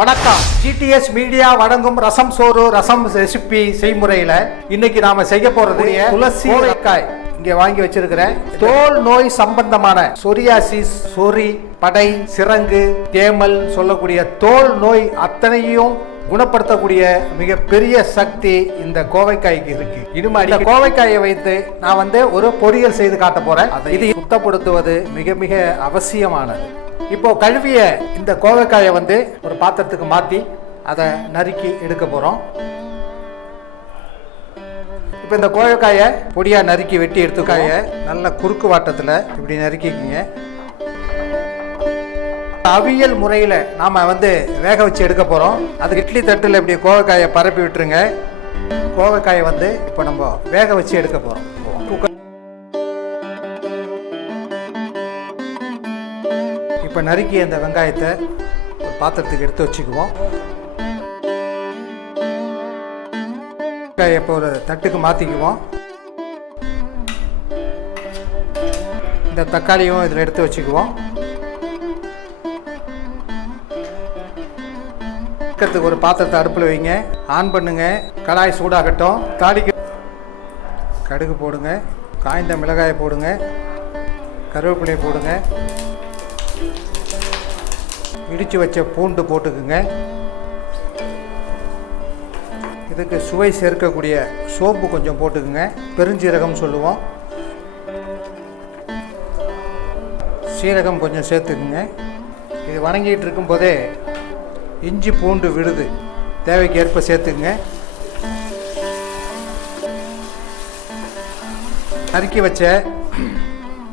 வணக்கம். GTS media வழங்கும் ரசம் சோறு ரசம் ரெசிபி செய்முறையில் இன்னைக்கு நாம செய்ய போறது துளசி கோவைக்காய். இங்க வாங்கி வச்சிருக்கிறேன். தோல் நோய் சம்பந்தமான சொரியாசிஸ், சொறி, படை, சிரங்கு, தேமல் சொல்லக்கூடிய தோல் நோய் அத்தனையும் குணப்படுத்தக்கூடிய மிகப்பெரிய சக்தி இந்த கோவைக்காய்க்கு இருக்கு. இனிமே கோவைக்காயை வைத்து நான் ஒரு பொரியல் செய்து காட்ட போறேன். இது சுத்தப்படுத்துவது மிக மிக அவசியமானது. இப்போ கழுவிய இந்த கோவைக்காயை ஒரு பாத்திரத்துக்கு மாற்றி அதை நறுக்கி எடுக்க போகிறோம். இப்போ இந்த கோவைக்காயை பொடியாக நறுக்கி வெட்டி எடுத்துக்காய நல்ல குறுக்கு வாட்டத்தில் இப்படி நறுக்கிக்கிங்க. அவியல் முறையில் நாம் வேக வச்சு எடுக்க போகிறோம். அதுக்கு இட்லி தட்டில் இப்படி கோவைக்காயை பரப்பி விட்டுருங்க. கோவைக்காயை இப்போ நம்ம வேக வச்சு எடுக்க போகிறோம். இப்போ நறுக்கிய இந்த வெங்காயத்தை ஒரு பாத்திரத்துக்கு எடுத்து வச்சுக்குவோம். வெங்காயம் இப்போ ஒரு தட்டுக்கு மாற்றிக்குவோம். இந்த தக்காளியும் இதில் எடுத்து வச்சுக்குவோம். ஒரு பாத்திரத்தை அடுப்பில் வைங்க. ஆன் பண்ணுங்க. கடாய் சூடாகட்டும். தாளிக்கு கடுகு போடுங்க. காய்ந்த மிளகாயை போடுங்க. கருவேப்பிலையை போடுங்க. இடித்து வச்ச பூண்டு போட்டுக்குங்க. இதுக்கு சுவை சேர்க்கக்கூடிய சோப்பு கொஞ்சம் போட்டுக்குங்க. பெருஞ்சீரகம் சொல்லுவோம். சீரகம் கொஞ்சம் சேர்த்துக்குங்க. இது வணங்கிட்டு இருக்கும்போதே இஞ்சி பூண்டு விழுது தேவைக்கு ஏற்ப சேர்த்துக்குங்க. நறுக்கி வச்ச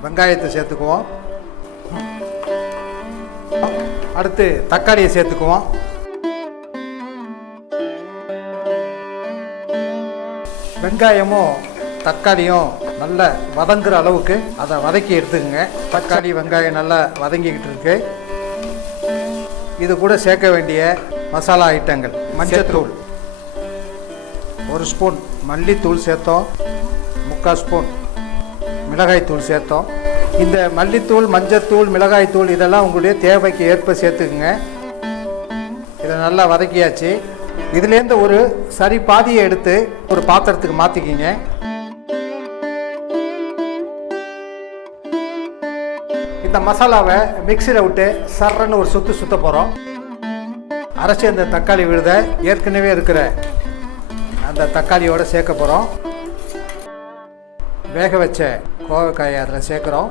வெங்காயத்தை சேர்த்துக்குவோம். அடுத்து தக்காளியை சேர்த்துக்குவோம். வெங்காயமும் தக்காளியும் நல்லா வதங்குற அளவுக்கு அதை வதக்கி எடுத்துக்கங்க. தக்காளி வெங்காயம் நல்லா வதங்கிக்கிட்டு இருக்கு. இது கூட சேர்க்க வேண்டிய மசாலா ஐட்டங்கள்: மஞ்சத்தூள் 1 ஸ்பூன், மல்லித்தூள் சேர்த்தோம் 3/4 ஸ்பூன், மிளகாய்த்தூள் சேர்த்தோம். இந்த மல்லித்தூள், மஞ்சத்தூள், மிளகாய்த்தூள் இதெல்லாம் உங்களுடைய தேவைக்கு ஏற்ப சேர்த்துக்குங்க. இதை நல்லா வதக்கியாச்சு. இதுலேருந்து ஒரு சரி பாதியை எடுத்து ஒரு பாத்திரத்துக்கு மாற்றிக்கிங்க. இந்த மசாலாவை மிக்சியில் விட்டு சர்றன்னு ஒரு சுத்த போகிறோம். அரைச்சி அந்த தக்காளி விழுத ஏற்கனவே இருக்கிற அந்த தக்காளியோடு சேர்க்க போகிறோம். வேக வச்ச கோவைக்காயை அதில் சேர்க்குறோம்.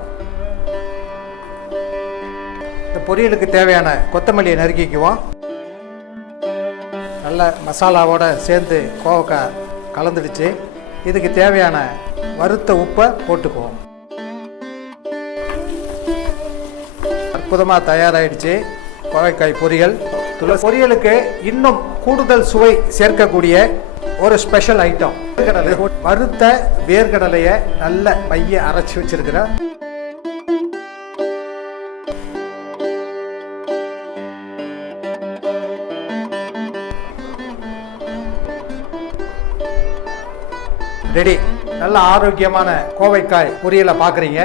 இந்த பொரியலுக்கு தேவையான கொத்தமல்லியை நறுக்கிக்குவோம். நல்ல மசாலாவோடு சேர்ந்து கோவைக்காய் கலந்துடுச்சு. இதுக்கு தேவையான வறுத்த உப்பை போட்டுக்குவோம். அற்புதமாக தயாராகிடுச்சு கோவைக்காய் பொரியல். பொரியலுக்கு இன்னும் கூடுதல் சுவை சேர்க்கக்கூடிய ஒரு ஸ்பெஷல் ஐட்டம் கடலை. வறுத்த வேர்க்கடலையை நல்ல மைய அரைச்சி வச்சிருக்கிற ரெடி. நல்ல ஆரோக்கியமான கோவைக்காய் பொரியலை பார்க்குறீங்க.